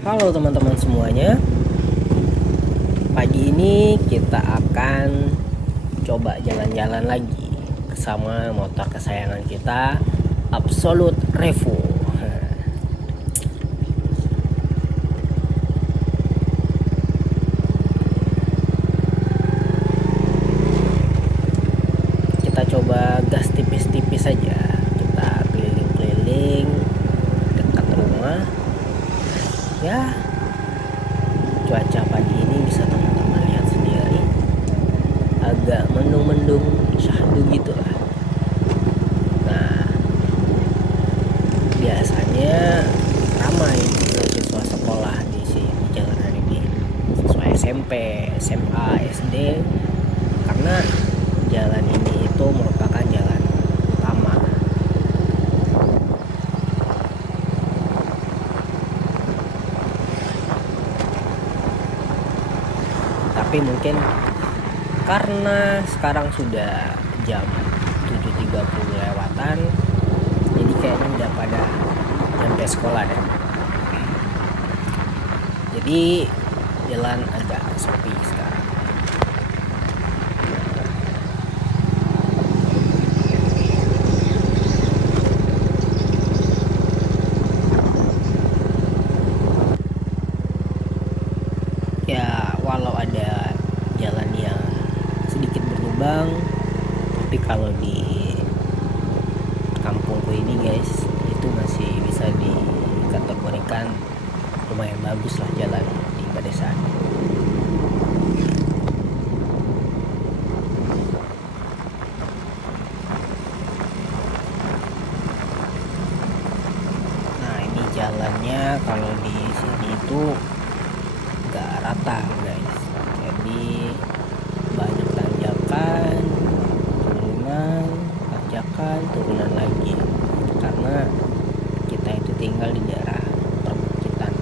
Halo teman-teman semuanya. Pagi ini kita akan coba jalan-jalan lagi bersama motor kesayangan kita, Absolute Revo. Kita coba gas tipis-tipis saja. Kita keliling-keliling dekat rumah. Ya, cuaca pagi ini bisa teman-teman lihat sendiri, agak mendung-mendung syahdu gitu lah. Nah, biasanya ramai siswa sekolah di sini di jalanan ini, siswa SMP, SMA, SD, karena jalan ini itu merupakan jalan utama. Tapi mungkin karena sekarang sudah jam 7.30 lewatan, jadi kayaknya udah pada nyampe sekolah deh. Jadi jalan agak sepi sekarang. Ya, walau ada jalan yang sedikit berlubang, tapi kalau di kampungku ini guys, itu masih bisa dikategorikan lumayan bagus lah jalan di pedesaan. Nah, ini jalannya kalau di sini itu nggak rata guys, jadi banyak tanjakan, turunan, tanjakan, turunan lagi, karena kita itu tinggal di daerah perbukitan.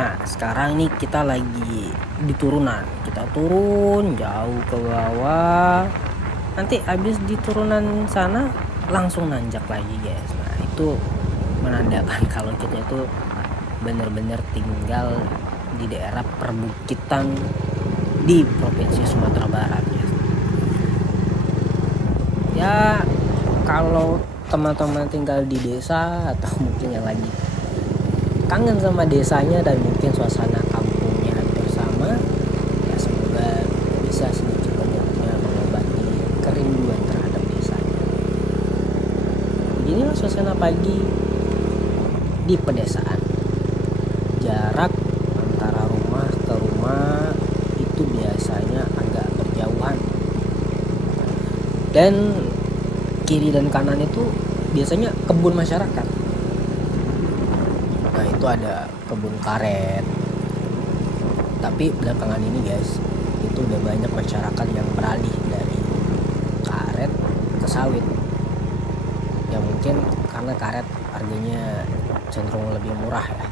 Nah, sekarang ini kita lagi di turunan, kita turun jauh ke bawah, nanti habis di turunan sana langsung nanjak lagi guys. Nah, itu menandakan kalau kita itu benar-benar tinggal di daerah perbukitan di provinsi Sumatera Barat ya. Ya, kalau teman-teman tinggal di desa atau mungkin yang lagi kangen sama desanya dan mungkin suasana kampungnya hampir sama, ya semoga bisa sedikit banyaknya mengobati kerinduan terhadap desanya. Beginilah suasana pagi di pedesaan. Jarak antara rumah ke rumah itu biasanya agak berjauhan, dan kiri dan kanan itu biasanya kebun masyarakat. Nah, itu ada kebun karet, tapi belakangan ini guys, itu udah banyak masyarakat yang beralih dari karet ke sawit. Ya mungkin karena karet harganya cenderung lebih murah ya,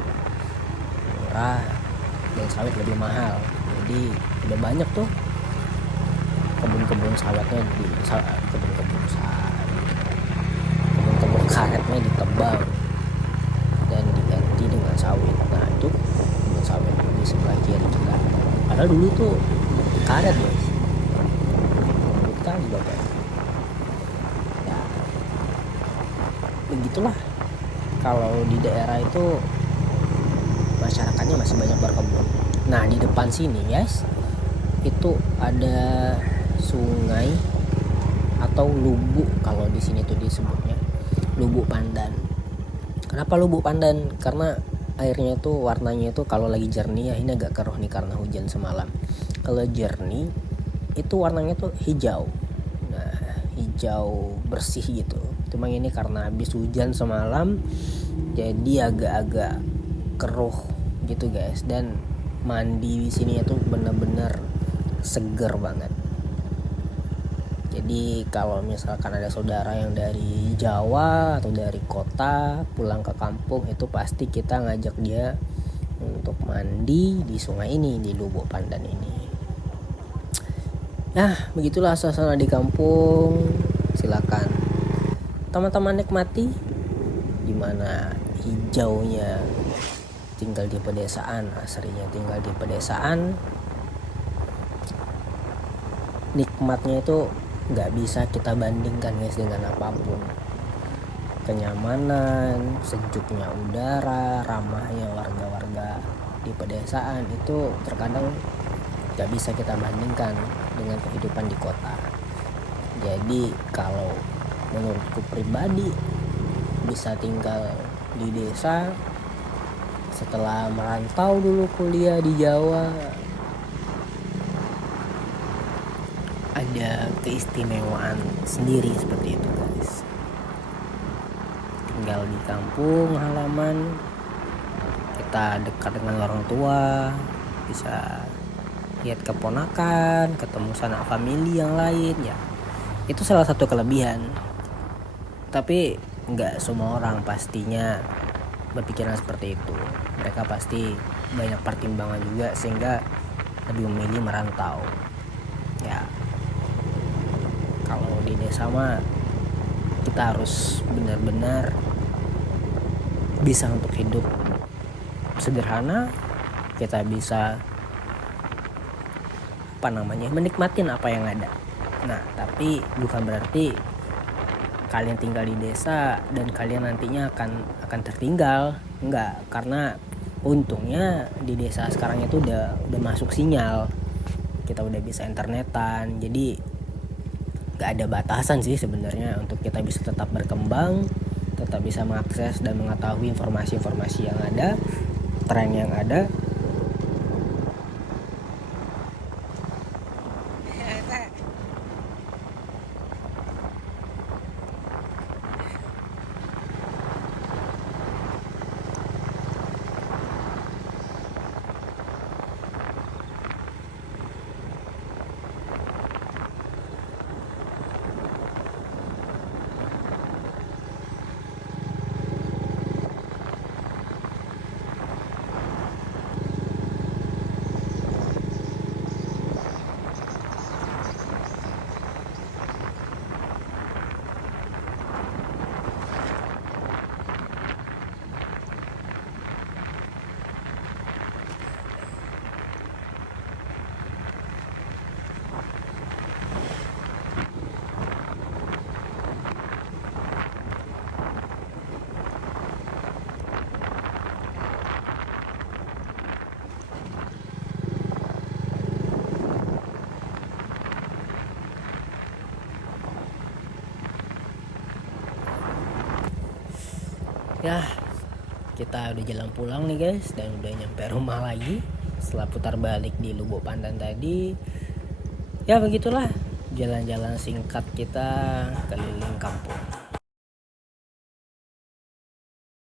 murah, dan sawit lebih mahal. Jadi udah banyak tuh kebun-kebun sawitnya di kebun-kebun karetnya ditebang dan diganti dengan sawit. Nah, itu kebun sawit di sebelah kiri kita. Padahal dulu tuh karet guys, kita juga kan. Ya, begitulah kalau di daerah itu masyarakatnya masih banyak berkebun. Nah, di depan sini guys, itu ada sungai atau lubuk, kalau di sini tuh disebutnya Lubuk Pandan. Kenapa Lubuk Pandan? Karena airnya itu warnanya itu kalau lagi jernih, ya ini agak keruh nih karena hujan semalam. Kalau jernih itu warnanya tuh hijau. Nah, hijau bersih gitu. Cuma ini karena habis hujan semalam jadi agak-agak keruh gitu guys, dan mandi di sini itu benar-benar seger banget. Jadi kalau misalkan ada saudara yang dari Jawa atau dari kota pulang ke kampung, itu pasti kita ngajak dia untuk mandi di sungai ini, di Lubuk Pandan ini. Nah, begitulah suasana di kampung. Silakan teman-teman nikmati dimana hijaunya tinggal di pedesaan, aslinya tinggal di pedesaan. Nikmatnya itu nggak bisa kita bandingkan guys dengan apapun. Kenyamanan, sejuknya udara, ramahnya warga-warga di pedesaan itu terkadang nggak bisa kita bandingkan dengan kehidupan di kota. Jadi kalau menurutku pribadi bisa tinggal di desa setelah merantau dulu kuliah di Jawa, ada keistimewaan sendiri seperti itu guys. Tinggal di kampung halaman, kita dekat dengan orang tua, bisa lihat keponakan, ketemu sanak famili yang lain ya. Itu salah satu kelebihan. Tapi nggak semua orang pastinya berpikiran seperti itu. Mereka pasti banyak pertimbangan juga sehingga lebih memilih merantau. Ya, kalau di desa mah kita harus benar-benar bisa untuk hidup sederhana, kita bisa menikmatin apa yang ada. Nah, tapi bukan berarti kalian tinggal di desa dan kalian nantinya akan tertinggal. Enggak, karena untungnya di desa sekarang itu udah masuk sinyal. Kita udah bisa internetan. Jadi enggak ada batasan sih sebenarnya untuk kita bisa tetap berkembang, tetap bisa mengakses dan mengetahui informasi-informasi yang ada, tren yang ada. Ya, kita udah jalan pulang nih guys, dan udah nyampe rumah lagi setelah putar balik di Lubuk Pandan tadi. Ya begitulah jalan-jalan singkat kita keliling kampung.